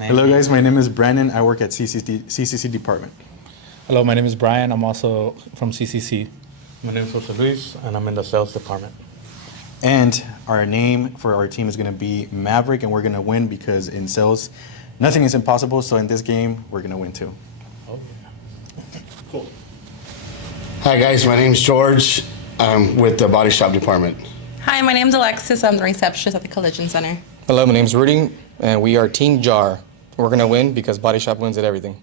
Hello guys, my name is Brandon. I work at CCC department. Hello, my name is Brian. I'm also from CCC. My name is Jose Luis, and I'm in the sales department. And our name for our team is going to be Maverick, and we're going to win because in sales, nothing is impossible. So in this game, we're going to win too. Oh, yeah. Cool. Hi guys, my name's George. I'm with the body shop department. Hi, my name's Alexis. I'm the receptionist at the Collision Center. Hello, my name's Rudy, and we are Team JAR. We're going to win because Body Shop wins at everything.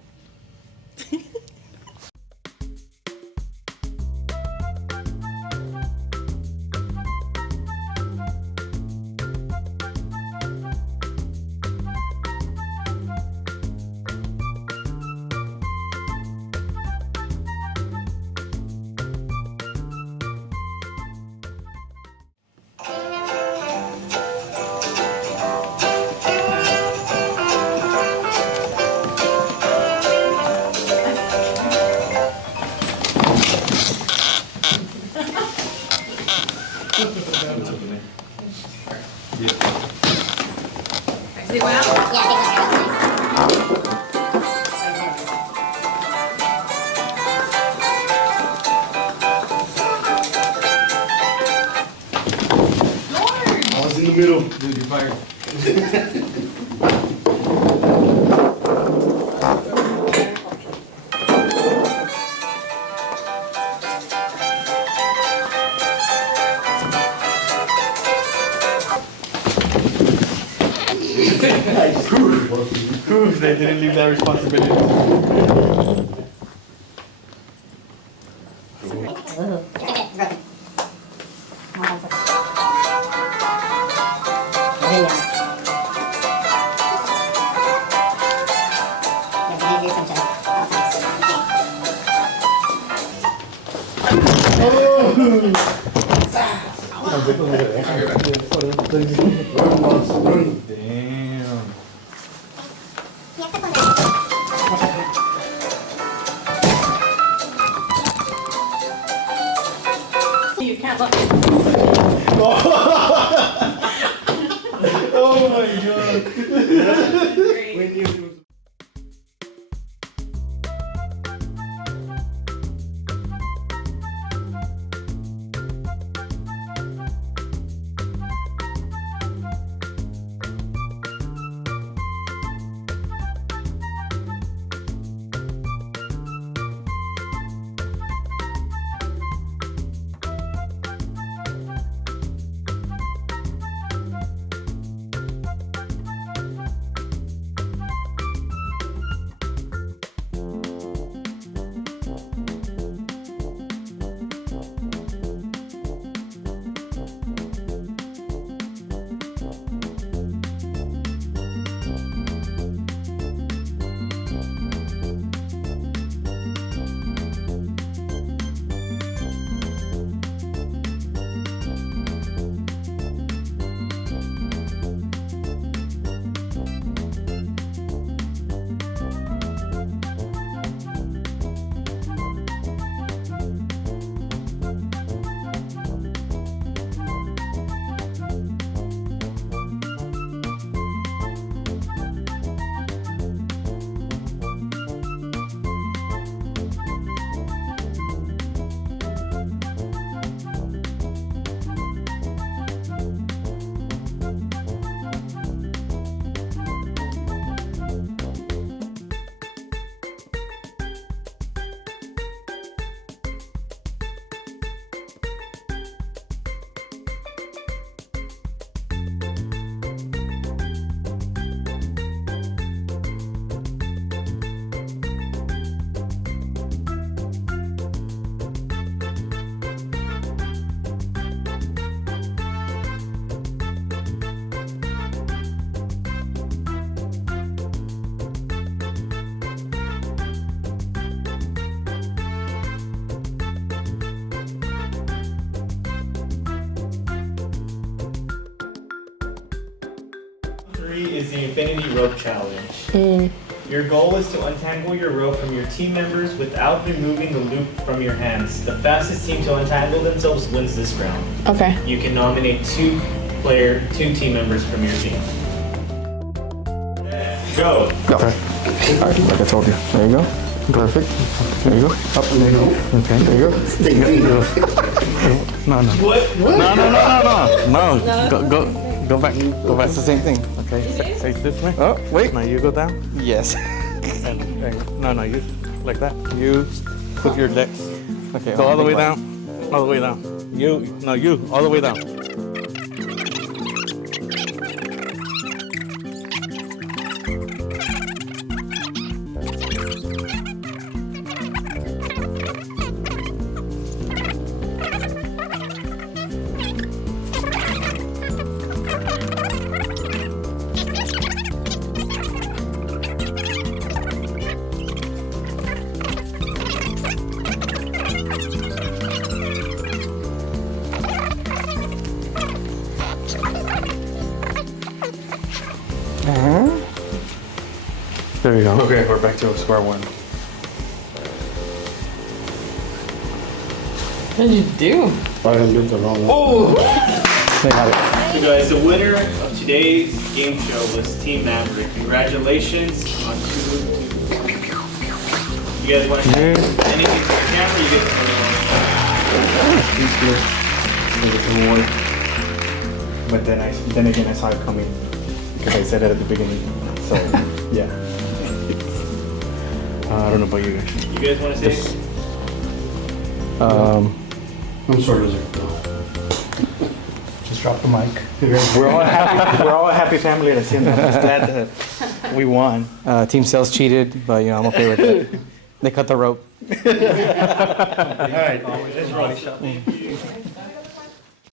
In the middle. Dude, you're fired. They didn't leave that responsibility. Damn. You can't look. Oh my god. Great. Is the Infinity Rope Challenge. Your goal is to untangle your rope from your team members without removing the loop from your hands. The fastest team to untangle themselves wins this round. Okay. You can nominate two team members from your team. Go. Go. All right, like I told you. There you go. Perfect. There you go. Up. There you go. Okay. There you go. No. What? No. Go back. Go back. It's the same thing. Okay. Face this way. Oh, wait. Now you go down. Yes. And no, you like that. You put your legs. Okay. Go all the way big down. All the way down. You all the way down. There you go. Okay, we're back to square one. What did you do? I did the wrong one. They got it. So guys, the winner of today's game show was Team Maverick. Congratulations on 2-2. You guys want to say anything to the camera? You get But then again, I saw it coming because I said it at the beginning. So yeah. I don't know about you guys. You guys want to say anything? I'm sorry, Just drop the mic. We're all happy. We're all a happy family at Hacienda. I'm just glad that we won. Team sales cheated, but I'm okay with it. They cut the rope. All right.